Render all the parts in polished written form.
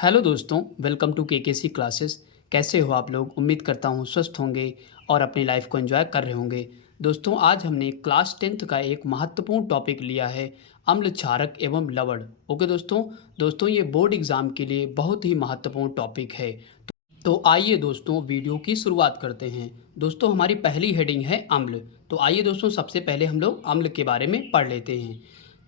Hello दोस्तों, welcome to KKC classes. कैसे हो आप लोग? उम्मीद करता हूँ स्वस्थ होंगे और अपनी लाइफ को एंजॉय कर रहे होंगे। दोस्तों, आज हमने क्लास 10th का एक महत्वपूर्ण टॉपिक लिया है, अम्ल क्षारक एवं लवण। ओके दोस्तों ये बोर्ड एग्ज़ाम के लिए बहुत ही महत्वपूर्ण टॉपिक है। तो आइए दोस्तों वीडियो की शुरुआत करते हैं। दोस्तों, हमारी पहली हेडिंग है अम्ल। तो आइए दोस्तों, सबसे पहले हम लोग अम्ल के बारे में पढ़ लेते हैं।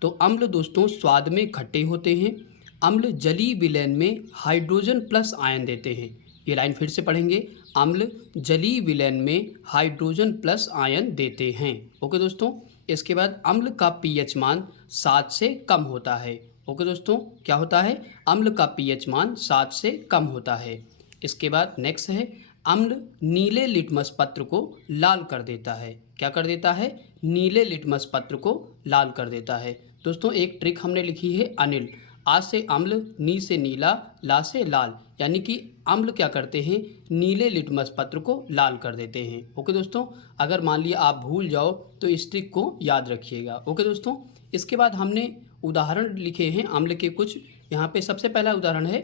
तो अम्ल दोस्तों स्वाद में खट्टे होते हैं। अम्ल जलीय विलयन में हाइड्रोजन प्लस आयन देते हैं। ये लाइन फिर से पढ़ेंगे। अम्ल जलीय विलयन में हाइड्रोजन प्लस आयन देते हैं। ओके दोस्तों, इसके बाद अम्ल का पीएच मान 7 से कम होता है। ओके दोस्तों, क्या होता है? अम्ल का पीएच मान 7 से कम होता है। इसके बाद नेक्स्ट है, अम्ल नीले लिटमस पत्र को लाल कर देता है। क्या कर देता है? नीले लिटमस पत्र को लाल कर देता है। दोस्तों, एक ट्रिक हमने लिखी है अनिल। आ से अम्ल, नी से नीला, ला से लाल, यानी कि अम्ल क्या करते हैं? नीले लिटमस पत्र को लाल कर देते हैं। ओके दोस्तों, अगर मान लिया आप भूल जाओ तो इस ट्रिक को याद रखिएगा। ओके दोस्तों, इसके बाद हमने उदाहरण लिखे हैं अम्ल के कुछ। यहाँ पे सबसे पहला उदाहरण है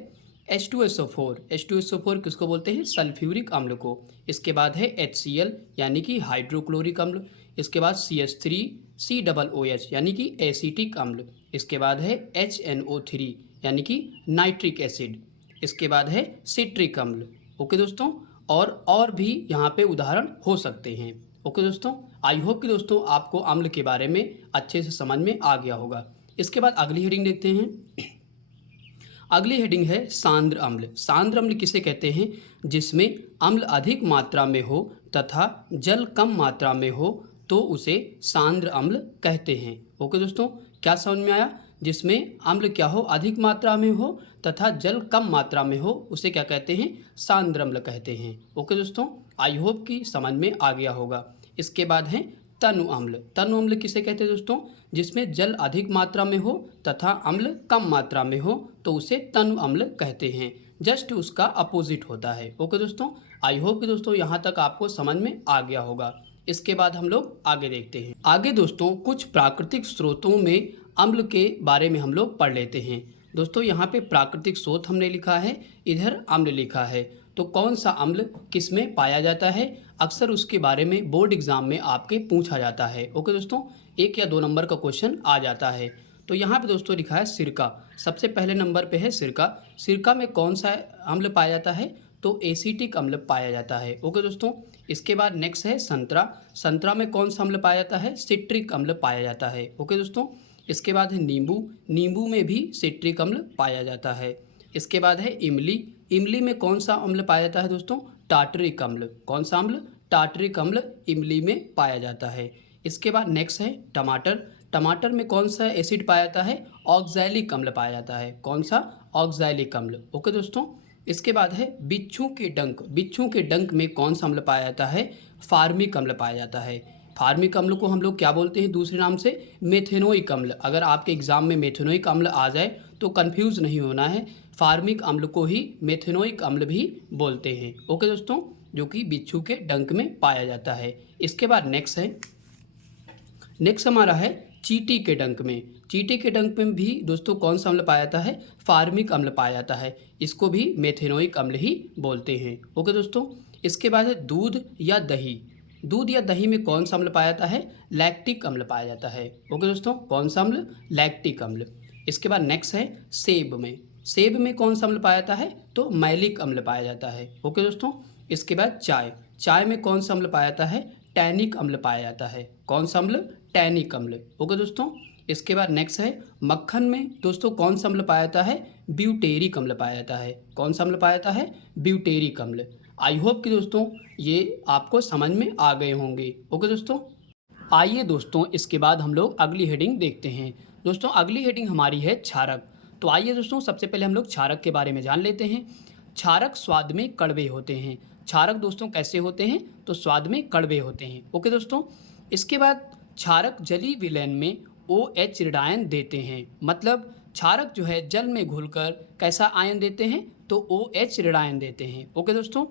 H2SO4। H2SO4 किसको बोलते हैं? सल्फ्यूरिक अम्ल को। इसके बाद है HCl यानी कि हाइड्रोक्लोरिक अम्ल। इसके बाद CH3COOH यानी कि एसिटिक अम्ल। इसके बाद है HNO3 यानी कि नाइट्रिक एसिड। इसके बाद है सिट्रिक अम्ल। ओके दोस्तों, और भी यहाँ पे उदाहरण हो सकते हैं। ओके दोस्तों, आई होप कि दोस्तों आपको अम्ल के बारे में अच्छे से समझ में आ गया होगा। इसके बाद अगली हेडिंग देखते हैं। अगली हेडिंग है सांद्र अम्ल। सांद्र अम्ल किसे कहते हैं? जिसमें अम्ल अधिक मात्रा में हो तथा जल कम मात्रा में हो तो उसे सांद्र अम्ल कहते हैं। ओके दोस्तों, क्या समझ में आया? जिसमें अम्ल क्या हो? अधिक मात्रा में हो तथा जल कम मात्रा में हो, उसे क्या कहते हैं? सांद्र अम्ल कहते हैं। ओके दोस्तों, आई होप कि समझ में आ गया होगा। इसके बाद है तनु अम्ल। तनु अम्ल किसे कहते हैं दोस्तों? जिसमें जल अधिक मात्रा में हो तथा अम्ल कम मात्रा में हो तो उसे तनु अम्ल कहते हैं। जस्ट उसका अपोजिट होता है। ओके दोस्तों, आई होप कि दोस्तों यहाँ तक आपको समझ में आ गया होगा। इसके बाद हम लोग आगे देखते हैं। आगे दोस्तों कुछ प्राकृतिक स्रोतों में अम्ल के बारे में हम लोग पढ़ लेते हैं। दोस्तों, यहाँ पे प्राकृतिक स्रोत हमने लिखा है, इधर अम्ल लिखा है। तो कौन सा अम्ल किस में पाया जाता है? अक्सर उसके बारे में बोर्ड एग्जाम में आपके पूछा जाता है। ओके दोस्तों, 1 या 2 नंबर का क्वेश्चन आ जाता है। तो यहाँ पे दोस्तों लिखा है सिरका। सबसे पहले नंबर पे है सिरका। सिरका में कौन सा अम्ल पाया जाता है? तो एसिटिक अम्ल पाया जाता है। ओके दोस्तों, इसके बाद नेक्स्ट है संतरा। संतरा में कौन सा अम्ल पाया जाता है? सिट्रिक अम्ल पाया जाता है। ओके दोस्तों, इसके बाद है नींबू। नींबू में भी सिट्रिक अम्ल पाया जाता है। इसके बाद है इमली। इमली में कौन सा अम्ल पाया जाता है दोस्तों? टार्टरिक अम्ल। कौन सा अम्ल? टार्टरिक अम्ल इमली में पाया जाता है। इसके बाद नेक्स्ट है टमाटर। टमाटर में कौन सा एसिड पाया जाता है? ऑक्सैलिक अम्ल पाया जाता है। कौन सा? ऑक्सैलिक अम्ल। ओके दोस्तों, इसके बाद है बिच्छू के डंक। बिच्छू के डंक में कौन सा अम्ल पाया जाता है? फार्मिक अम्ल पाया जाता है। फार्मिक अम्ल को हम लोग क्या बोलते हैं दूसरे नाम से? मेथेनोइक अम्ल। अगर आपके एग्जाम में मेथेनोइक अम्ल आ जाए तो कंफ्यूज नहीं होना है, फार्मिक अम्ल को ही मेथेनोइक अम्ल भी बोलते हैं। ओके दोस्तों, जो कि बिच्छू के डंक में पाया जाता है। इसके बाद नेक्स्ट हमारा है चींटी के डंक में। चींटी के डंक में भी दोस्तों कौन सा अम्ल पाया जाता है? फार्मिक अम्ल पाया जाता है। इसको भी मेथेनोइक अम्ल ही बोलते हैं। ओके दोस्तों, इसके बाद है दूध या दही। दूध या दही में कौन सा अम्ल पाया जाता है? लैक्टिक अम्ल पाया जाता है। ओके दोस्तों, कौन सा अम्ल? लैक्टिक अम्ल। इसके बाद नेक्स्ट है सेब में। सेब में कौन सा अम्ल पाया जाता है? तो मैलिक अम्ल पाया जाता है। ओके दोस्तों, इसके बाद चाय। चाय में कौन सा अम्ल पाया जाता है? टैनिक अम्ल पाया जाता है। कौन सा अम्ल? टैनिक अम्ल। ओके दोस्तों, इसके बाद नेक्स्ट है मक्खन में दोस्तों कौन सा अम्ल पाया जाता है? ब्यूटेरिक अम्ल पाया जाता है। कौन सा अम्ल पाया जाता है? ब्यूटेरिक अम्ल। आई होप कि दोस्तों ये आपको समझ में आ गए होंगे। ओके दोस्तों, आइए दोस्तों इसके बाद हम लोग अगली हेडिंग देखते हैं। दोस्तों, अगली हेडिंग हमारी है क्षारक। तो आइए दोस्तों सबसे पहले हम लोग क्षारक के बारे में जान लेते हैं। क्षारक स्वाद में कड़वे होते हैं। क्षारक दोस्तों कैसे होते हैं? तो स्वाद में कड़वे होते हैं। ओके दोस्तों, इसके बाद क्षारक जलीय विलयन में OH ऋणायन देते हैं। मतलब क्षारक जो है जल में घुलकर कैसा आयन देते हैं? तो OH ऋणायन देते हैं। ओके दोस्तों,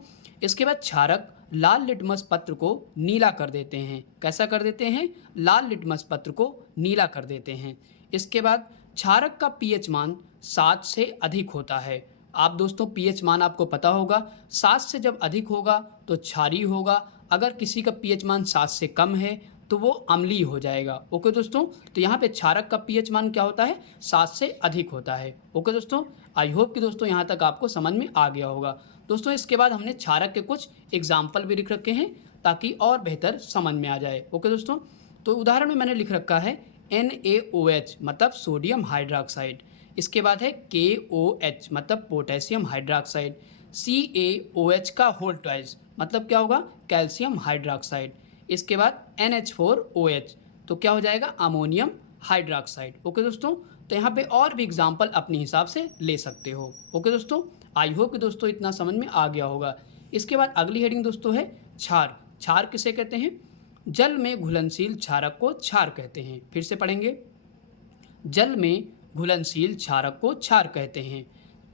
इसके बाद क्षारक लाल लिटमस पत्र को नीला कर देते हैं। कैसा कर देते हैं? लाल लिटमस पत्र को नीला कर देते हैं। इसके बाद क्षारक का पीएच मान 7 से अधिक होता है। आप दोस्तों पीएच मान आपको पता होगा, 7 से जब अधिक होगा तो क्षारीय होगा, अगर किसी का पीएच मान 7 से कम है तो वो अम्लीय हो जाएगा। ओके दोस्तों, तो यहाँ पे क्षारक का पीएच मान क्या होता है, 7 से अधिक होता है। ओके दोस्तों, आई होप कि दोस्तों यहाँ तक आपको समझ में आ गया होगा। दोस्तों इसके बाद हमने क्षारक के कुछ एग्जाम्पल भी लिख रखे हैं ताकि और बेहतर समझ में आ जाए। ओके दोस्तों, तो उदाहरण में मैंने लिख रखा है NaOH मतलब सोडियम हाइड्रोक्साइड, इसके बाद है KOH मतलब पोटेशियम हाइड्रोक्साइड, CaOH का होल ट्वाइस मतलब क्या होगा, कैल्शियम हाइड्रोक्साइड, इसके बाद NH4OH तो क्या हो जाएगा, अमोनियम हाइड्रोक्साइड। ओके दोस्तों, तो यहाँ पे और भी एग्जाम्पल अपने हिसाब से ले सकते हो। ओके दोस्तों, आई होप कि दोस्तों इतना समझ में आ गया होगा। इसके बाद अगली हेडिंग दोस्तों है क्षार। क्षार किसे कहते हैं, जल में घुलनशील क्षारक को क्षार कहते हैं। फिर से पढ़ेंगे, जल में घुलनशील क्षारक को क्षार कहते हैं।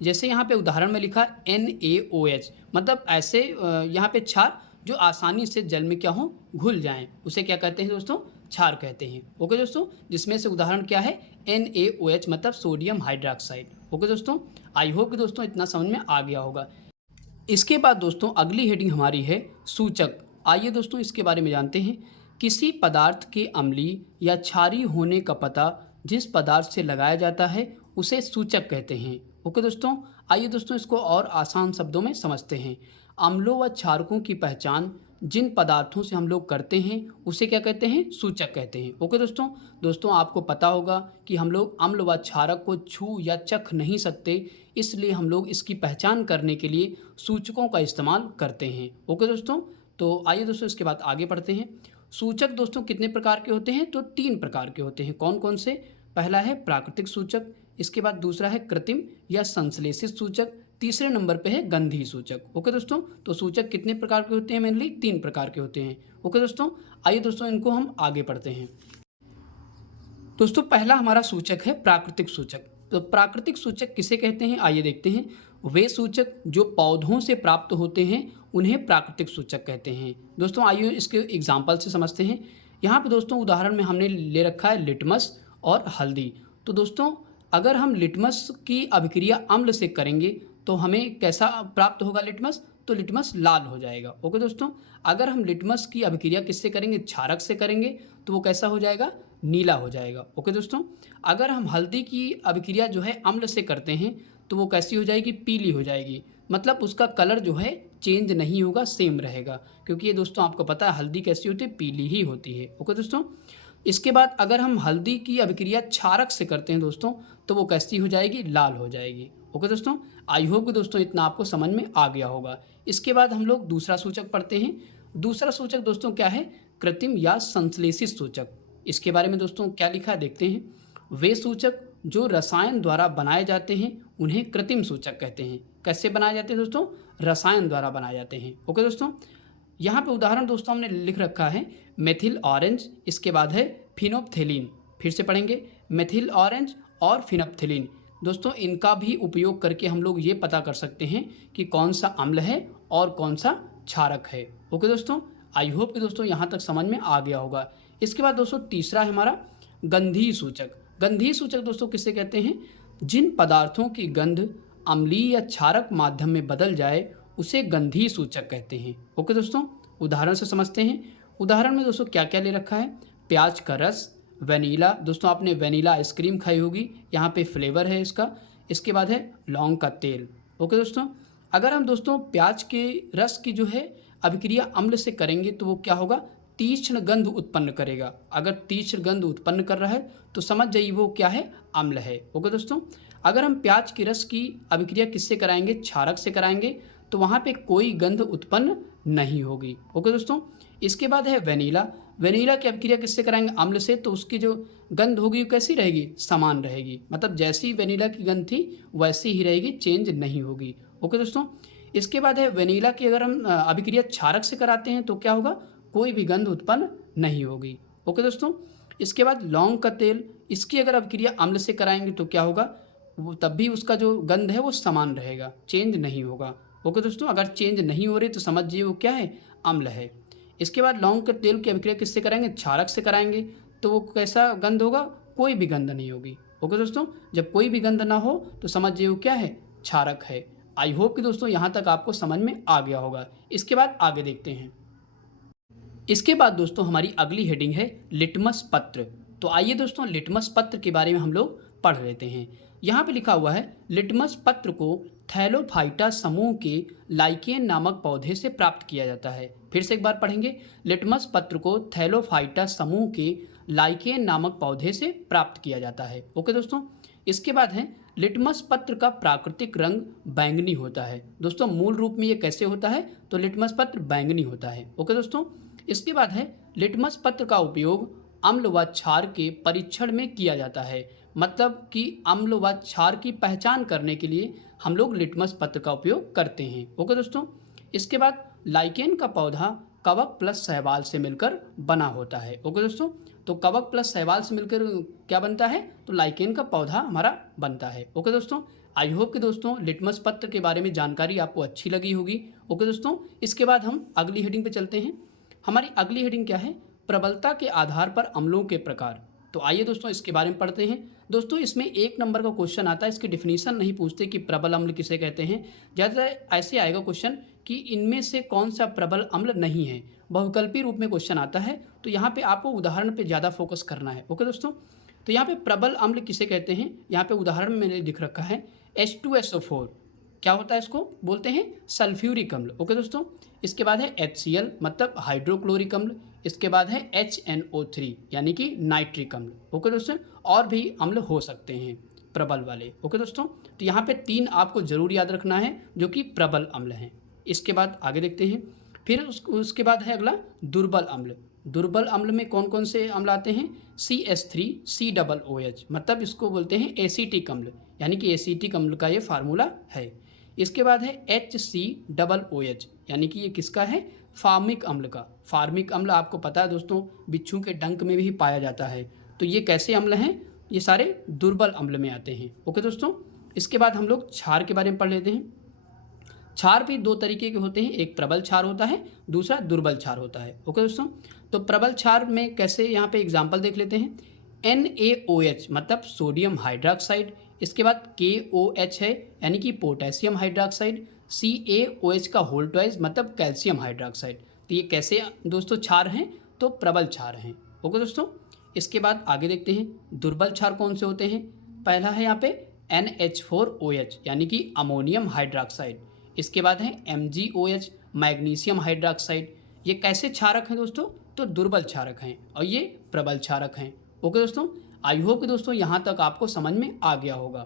जैसे यहाँ पे उदाहरण में लिखा NaOH मतलब ऐसे यहाँ पे क्षार जो आसानी से जल में क्या हो, घुल जाएं, उसे क्या कहते हैं दोस्तों, क्षार कहते हैं। ओके दोस्तों, जिसमें से उदाहरण क्या है, NaOH मतलब सोडियम हाइड्रोक्साइड। ओके दोस्तों, आई होप कि दोस्तों इतना समझ में आ गया होगा। इसके बाद दोस्तों अगली हेडिंग हमारी है सूचक। आइए दोस्तों इसके बारे में जानते हैं। किसी पदार्थ के अम्लीय या क्षारीय होने का पता जिस पदार्थ से लगाया जाता है उसे सूचक कहते हैं। ओके दोस्तों, आइए दोस्तों इसको और आसान शब्दों में समझते हैं। अम्लों व क्षारकों की पहचान जिन पदार्थों से हम लोग करते हैं उसे क्या कहते हैं, सूचक कहते हैं। ओके दोस्तों आपको पता होगा कि हम लोग अम्ल व क्षारक को छू या चख नहीं सकते, इसलिए हम लोग इसकी पहचान करने के लिए सूचकों का इस्तेमाल करते हैं। ओके दोस्तों, तो आइए दोस्तों इसके बाद आगे बढ़ते हैं। सूचक दोस्तों कितने प्रकार के होते हैं, तो 3 प्रकार के होते हैं। कौन कौन से, पहला है प्राकृतिक सूचक, इसके बाद दूसरा है कृत्रिम या संश्लेषित सूचक, तीसरे नंबर पे है गंधीय सूचक। ओके दोस्तों, तो सूचक कितने प्रकार के होते हैं, मेनली 3 प्रकार के होते हैं। ओके दोस्तों, आइए दोस्तों इनको हम आगे पढ़ते हैं। दोस्तों पहला हमारा सूचक है प्राकृतिक सूचक। तो प्राकृतिक सूचक किसे कहते हैं, आइए देखते हैं। वे सूचक जो पौधों से प्राप्त होते हैं उन्हें प्राकृतिक सूचक कहते हैं। दोस्तों आइए इसके एग्जाम्पल से समझते हैं। यहाँ पे दोस्तों उदाहरण में हमने ले रखा है लिटमस और हल्दी। तो दोस्तों अगर हम लिटमस की अभिक्रिया अम्ल से करेंगे तो हमें कैसा प्राप्त होगा, लिटमस, तो लिटमस लाल हो जाएगा। ओके दोस्तों, अगर हम लिटमस की अभिक्रिया किससे करेंगे, क्षारक से करेंगे तो वो कैसा हो जाएगा, नीला हो जाएगा। ओके दोस्तों, अगर हम हल्दी की अभिक्रिया जो है अम्ल से करते हैं तो वो कैसी हो जाएगी, पीली हो जाएगी, मतलब उसका कलर जो है चेंज नहीं होगा, सेम रहेगा, क्योंकि ये दोस्तों आपको पता है हल्दी कैसी होती है, पीली ही होती है। ओके दोस्तों, इसके बाद अगर हम हल्दी की अभिक्रिया क्षारक से करते हैं दोस्तों तो वो कैसी हो जाएगी, लाल हो जाएगी। ओके दोस्तों, आई होप कि दोस्तों इतना आपको समझ में आ गया होगा। इसके बाद हम लोग दूसरा सूचक पढ़ते हैं। दूसरा सूचक दोस्तों क्या है, कृत्रिम या संश्लेषित सूचक। इसके बारे में दोस्तों क्या लिखा है देखते हैं। वे सूचक जो रसायन द्वारा बनाए जाते हैं उन्हें कृत्रिम सूचक कहते हैं। कैसे बनाए जाते हैं दोस्तों, रसायन द्वारा बनाए जाते हैं। ओके दोस्तों, यहाँ पे उदाहरण दोस्तों हमने लिख रखा है मेथिल ऑरेंज, इसके बाद है फिनोप्थेलिन। फिर से पढ़ेंगे, मेथिल ऑरेंज और फिनोप्थेलिन। दोस्तों इनका भी उपयोग करके हम लोग ये पता कर सकते हैं कि कौन सा अम्ल है और कौन सा क्षारक है। ओके दोस्तों, आई होप कि दोस्तों यहाँ तक समझ में आ गया होगा। इसके बाद दोस्तों तीसरा है हमारा गंधीय सूचक। गंधीय सूचक दोस्तों किसे कहते हैं, जिन पदार्थों की गंध अम्लीय या क्षारक माध्यम में बदल जाए उसे गंधीय सूचक कहते हैं। ओके दोस्तों, उदाहरण से समझते हैं। उदाहरण में दोस्तों क्या क्या ले रखा है, प्याज का रस, वनीला, दोस्तों आपने वनीला आइसक्रीम खाई होगी, यहाँ पे फ्लेवर है इसका। इसके बाद है लौंग का तेल। ओके दोस्तों, अगर हम दोस्तों प्याज के रस की जो है अभिक्रिया अम्ल से करेंगे तो वो क्या होगा, तीक्ष्ण गंध उत्पन्न करेगा। अगर तीक्ष्ण गंध उत्पन्न कर रहा है तो समझ जाइए वो क्या है, अम्ल है। ओके दोस्तों, अगर हम प्याज के रस की अभिक्रिया किससे कराएंगे, क्षारक से कराएंगे तो वहाँ पे कोई गंध उत्पन्न नहीं होगी। ओके दोस्तों, इसके बाद है वेनिला। वेनिला की अभिक्रिया किससे कराएंगे, अम्ल से, तो उसकी जो गंध होगी वो कैसी रहेगी, समान रहेगी, मतलब जैसी वेनिला की गंध थी वैसी ही रहेगी, चेंज नहीं होगी। ओके दोस्तों, इसके बाद है वेनिला की अगर हम अभिक्रिया क्षारक से कराते हैं तो क्या होगा, कोई भी गंध उत्पन्न नहीं होगी। ओके दोस्तों, इसके बाद लौंग का तेल, इसकी अगर अभिक्रिया अम्ल से कराएंगे तो क्या होगा, वो तब भी उसका जो गंध है वो समान रहेगा, चेंज नहीं होगा। ओके दोस्तों, अगर चेंज नहीं हो रही तो समझिए वो क्या है, अम्ल है। इसके बाद लौंग के तेल की अभिक्रिया किससे कराएंगे, क्षारक से कराएंगे तो वो कैसा गंध होगा, कोई भी गंध नहीं होगी। ओके दोस्तों, जब कोई भी गंध ना हो तो समझिए वो क्या है, क्षारक है। आई होप कि दोस्तों यहाँ तक आपको समझ में आ गया होगा। इसके बाद आगे देखते हैं। इसके बाद दोस्तों हमारी अगली हेडिंग है लिटमस पत्र। तो आइए दोस्तों लिटमस पत्र के बारे में हम लोग पढ़ लेते हैं। यहाँ पे लिखा हुआ है लिटमस पत्र को थैलोफाइटा समूह के लाइकेन नामक पौधे से प्राप्त किया जाता है। फिर से एक बार पढ़ेंगे। लिटमस पत्र को थैलोफाइटा समूह के लाइकेन नामक पौधे से प्राप्त किया जाता है। ओके दोस्तों। इसके बाद है लिटमस पत्र का प्राकृतिक रंग बैंगनी होता है। दोस्तों मूल रूप में ये कैसे होता है, तो लिटमस पत्र बैंगनी होता है। ओके दोस्तों। इसके बाद है लिटमस पत्र का उपयोग अम्ल व क्षार के परीक्षण में किया जाता है। मतलब कि अम्ल व क्षार की पहचान करने के लिए हम लोग लिटमस पत्र का उपयोग करते हैं। ओके दोस्तों। इसके बाद लाइकेन का पौधा कवक प्लस शैवाल से मिलकर बना होता है। ओके दोस्तों। तो कवक प्लस शैवाल से मिलकर क्या बनता है, तो लाइकेन का पौधा हमारा बनता है। ओके दोस्तों। आई होप कि दोस्तों लिटमस पत्र के बारे में जानकारी आपको अच्छी लगी होगी। ओके दोस्तों। इसके बाद हम अगली हेडिंग पे चलते हैं। हमारी अगली हेडिंग क्या है, प्रबलता के आधार पर अम्लों के प्रकार। तो आइए दोस्तों इसके बारे में पढ़ते हैं। दोस्तों इसमें 1 नंबर का क्वेश्चन आता है, इसकी डिफिनीशन नहीं पूछते कि प्रबल अम्ल किसे कहते हैं। ज़्यादातर ऐसे आएगा क्वेश्चन कि इनमें से कौन सा प्रबल अम्ल नहीं है। बहुविकल्पी रूप में क्वेश्चन आता है, तो यहाँ पे आपको उदाहरण पे ज़्यादा फोकस करना है। ओके दोस्तों। तो यहाँ पे प्रबल अम्ल किसे कहते हैं, यहाँ पे उदाहरण में मैंने लिख रखा है H2SO4। क्या होता है, इसको बोलते हैं सल्फ्यूरिक अम्ल। ओके दोस्तों। इसके बाद है HCl मतलब हाइड्रोक्लोरिक अम्ल। इसके बाद है HNO3 यानी कि नाइट्रिक अम्ल। ओके दोस्तों। और भी अम्ल हो सकते हैं प्रबल वाले। ओके दोस्तों। तो यहाँ पे 3 आपको जरूर याद रखना है जो कि प्रबल अम्ल हैं। इसके बाद आगे देखते हैं। फिर उसके बाद है अगला दुर्बल अम्ल। दुर्बल अम्ल में कौन कौन से अम्ल आते हैं, CH3COOH मतलब इसको बोलते हैं एसीटिक अम्ल, यानी कि एसीटिक अम्ल का ये फार्मूला है। इसके बाद है HCOOH यानी कि ये किसका है, फार्मिक अम्ल का। फार्मिक अम्ल आपको पता है दोस्तों बिच्छू के डंक में भी पाया जाता है। तो ये कैसे अम्ल हैं, ये सारे दुर्बल अम्ल में आते हैं। ओके दोस्तों। इसके बाद हम लोग क्षार के बारे में पढ़ लेते हैं। क्षार भी 2 तरीके के होते हैं, एक प्रबल क्षार होता है, दूसरा दुर्बल क्षार होता है। ओके दोस्तों। तो प्रबल क्षार में कैसे, यहाँ पे एग्जाम्पल देख लेते हैं। NaOH मतलब सोडियम हाइड्रोक्साइड। इसके बाद KOH है यानी कि पोटेशियम हाइड्रोक्साइड। CaOH का होल ट्वाइस मतलब कैल्शियम हाइड्रोक्साइड। तो ये कैसे दोस्तों क्षार हैं, तो प्रबल क्षार हैं। ओके दोस्तों। इसके बाद आगे देखते हैं दुर्बल क्षार कौन से होते हैं। पहला है यहाँ पे NH4OH यानी कि अमोनियम हाइड्रोक्साइड। इसके बाद है MgOH मैग्नीशियम हाइड्रोक्साइड। ये कैसे क्षारक हैं दोस्तों, तो दुर्बल क्षारक हैं और ये प्रबल क्षारक हैं। ओके दोस्तों। आई होप कि दोस्तों यहाँ तक आपको समझ में आ गया होगा।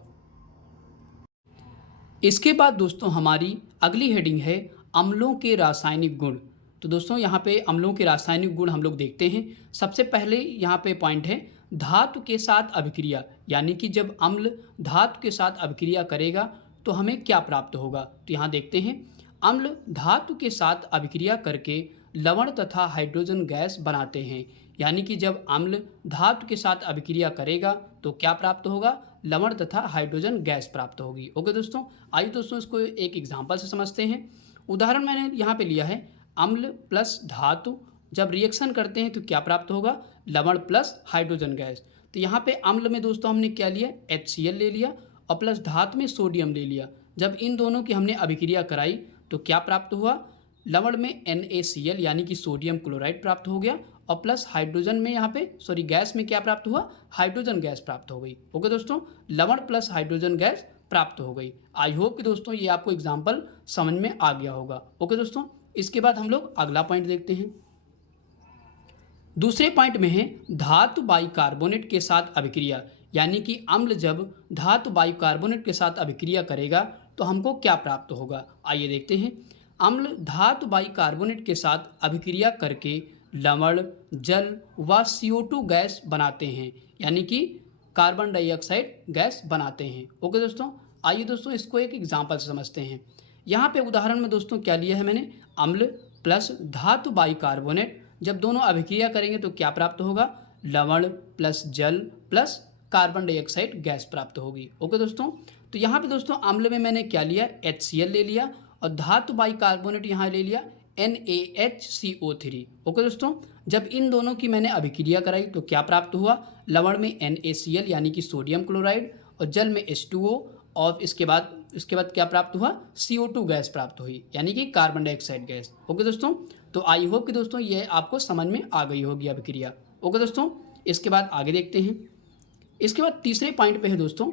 इसके बाद दोस्तों हमारी अगली हेडिंग है अम्लों के रासायनिक गुण। तो दोस्तों यहाँ पे अम्लों के रासायनिक गुण हम लोग देखते हैं। सबसे पहले यहाँ पे पॉइंट है धातु के साथ अभिक्रिया, यानी कि जब अम्ल धातु के साथ अभिक्रिया करेगा तो हमें क्या प्राप्त होगा। तो यहाँ देखते हैं अम्ल धातु के साथ अभिक्रिया करके लवण तथा हाइड्रोजन गैस बनाते हैं। यानी कि जब अम्ल धातु के साथ अभिक्रिया करेगा तो क्या प्राप्त होगा, लवण तथा हाइड्रोजन गैस प्राप्त होगी। ओके दोस्तों। आइए दोस्तों इसको एक एग्जांपल से समझते हैं। उदाहरण मैंने यहाँ पे लिया है, अम्ल प्लस धातु जब रिएक्शन करते हैं तो क्या प्राप्त होगा, लवण प्लस हाइड्रोजन गैस। तो यहाँ पे अम्ल में दोस्तों हमने क्या लिया, HCl ले लिया और प्लस धातु में सोडियम ले लिया। जब इन दोनों की हमने अभिक्रिया कराई तो क्या प्राप्त हुआ, लवण में NaCl यानी कि सोडियम क्लोराइड प्राप्त हो गया और प्लस हाइड्रोजन में यहाँ पे गैस में क्या प्राप्त हुआ, हाइड्रोजन गैस प्राप्त हो गई। ओके दोस्तों। लवण प्लस हाइड्रोजन गैस प्राप्त हो गई। आई होप कि दोस्तों ये आपको एग्जाम्पल समझ में आ गया होगा। ओके दोस्तों। इसके बाद हम लोग अगला पॉइंट देखते हैं। दूसरे पॉइंट में है धातु बाइकार्बोनेट के साथ अभिक्रिया, यानी कि अम्ल जब धातु बाइकार्बोनेट के साथ अभिक्रिया करेगा तो हमको क्या प्राप्त होगा। आइए देखते हैं। अम्ल धातु बाइकार्बोनेट के साथ अभिक्रिया करके लवण, जल व CO2 गैस बनाते हैं, यानी कि कार्बन डाइऑक्साइड गैस बनाते हैं। ओके दोस्तों। आइए दोस्तों इसको एक एग्जांपल से समझते हैं। यहाँ पे उदाहरण में दोस्तों क्या लिया है मैंने, अम्ल प्लस धातु बाइकार्बोनेट जब दोनों अभिक्रिया करेंगे तो क्या प्राप्त होगा, लवण प्लस जल प्लस कार्बन डाइऑक्साइड गैस प्राप्त होगी। ओके दोस्तों। तो यहाँ पे दोस्तों अम्ल में मैंने क्या लिया, HCl ले लिया और धातु बाइकार्बोनेट यहाँ ले लिया NaHCO3। ओके दोस्तों। जब इन दोनों की मैंने अभिक्रिया कराई तो क्या प्राप्त हुआ, लवण में NaCl यानी कि सोडियम क्लोराइड और जल में H2O और इसके बाद इसके बाद क्या प्राप्त हुआ, CO2 गैस प्राप्त हुई, यानी कि कार्बन डाइऑक्साइड गैस। ओके दोस्तों, तो आई होप कि दोस्तों ये आपको समझ में आ गई होगी अभिक्रिया। ओके दोस्तों, इसके बाद आगे देखते हैं। इसके बाद तीसरे पॉइंट पे है दोस्तों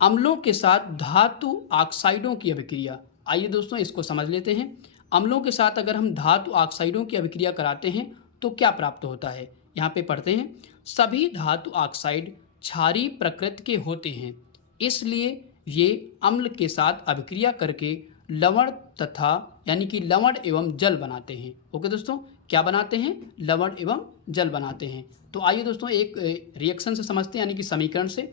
अम्लों के साथ धातु ऑक्साइडों की अभिक्रिया। आइए दोस्तों इसको समझ लेते हैं। अम्लों के साथ अगर हम धातु ऑक्साइडों की अभिक्रिया कराते हैं तो क्या प्राप्त होता है। यहाँ पे पढ़ते हैं, सभी धातु ऑक्साइड क्षारीय प्रकृति के होते हैं, इसलिए ये अम्ल के साथ अभिक्रिया करके लवण तथा यानी कि लवण एवं जल बनाते हैं। ओके दोस्तों, क्या बनाते हैं, लवण एवं जल बनाते हैं। तो आइए दोस्तों एक रिएक्शन से समझते हैं, यानी कि समीकरण से।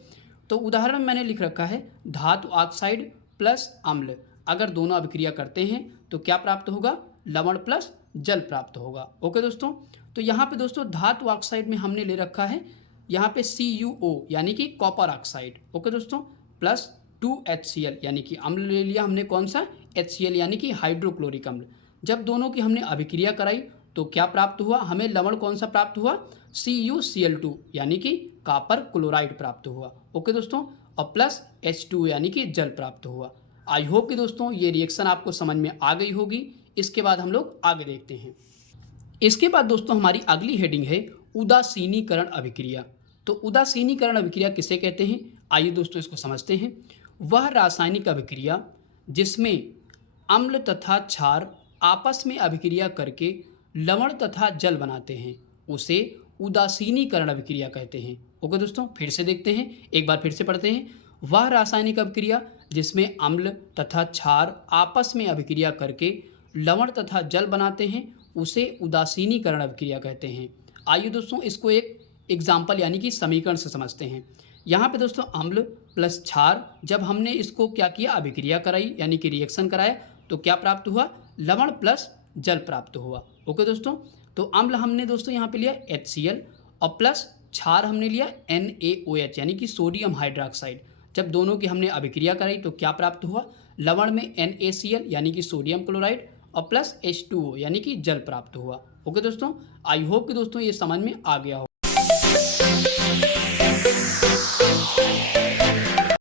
तो उदाहरण में मैंने लिख रखा है धातु ऑक्साइड प्लस अम्ल, अगर दोनों अभिक्रिया करते हैं तो क्या प्राप्त होगा, लवण प्लस जल प्राप्त होगा। ओके दोस्तों, तो यहाँ पे दोस्तों धातु ऑक्साइड में हमने ले रखा है यहाँ पे CuO यानी कि कॉपर ऑक्साइड। ओके दोस्तों, प्लस 2HCl यानी कि अम्ल ले लिया हमने, कौन सा, HCl यानी कि हाइड्रोक्लोरिक अम्ल। जब दोनों की हमने अभिक्रिया कराई तो क्या प्राप्त हुआ, हमें लवण कौन सा प्राप्त हुआ, CuCl2 यानी कि कॉपर क्लोराइड प्राप्त हुआ। ओके दोस्तों, और प्लस H2 यानी कि जल प्राप्त हुआ। आई होप कि दोस्तों ये रिएक्शन आपको समझ में आ गई होगी। इसके बाद हम लोग आगे देखते हैं। इसके बाद दोस्तों हमारी अगली हेडिंग है उदासीनीकरण अभिक्रिया। तो उदासीनीकरण अभिक्रिया किसे कहते हैं, आइए दोस्तों इसको समझते हैं। वह रासायनिक अभिक्रिया जिसमें अम्ल तथा क्षार आपस में अभिक्रिया करके लवण तथा जल बनाते हैं उसे उदासीनीकरण अभिक्रिया कहते हैं। ओके दोस्तों, फिर से देखते हैं, एक बार फिर से पढ़ते हैं। वह रासायनिक अभिक्रिया जिसमें अम्ल तथा क्षार आपस में अभिक्रिया करके लवण तथा जल बनाते हैं उसे उदासीनीकरण अभिक्रिया कहते हैं। आइए दोस्तों इसको एक एग्जाम्पल यानी कि समीकरण से समझते हैं। यहाँ पे दोस्तों अम्ल प्लस क्षार, जब हमने इसको क्या किया, अभिक्रिया कराई यानी कि रिएक्शन कराया, तो क्या प्राप्त हुआ, लवण प्लस जल प्राप्त हुआ। ओके दोस्तों, तो अम्ल हमने दोस्तों यहाँ पे लिया HCl और प्लस क्षार हमने लिया NaOH यानी कि सोडियम हाइड्रोक्साइड। जब दोनों की हमने अभिक्रिया कराई तो क्या प्राप्त हुआ, लवण में NaCl यानी कि सोडियम क्लोराइड और प्लस H2O यानी कि जल प्राप्त हुआ। ओके दोस्तों, आई होप कि दोस्तों ये समझ में आ गया हो।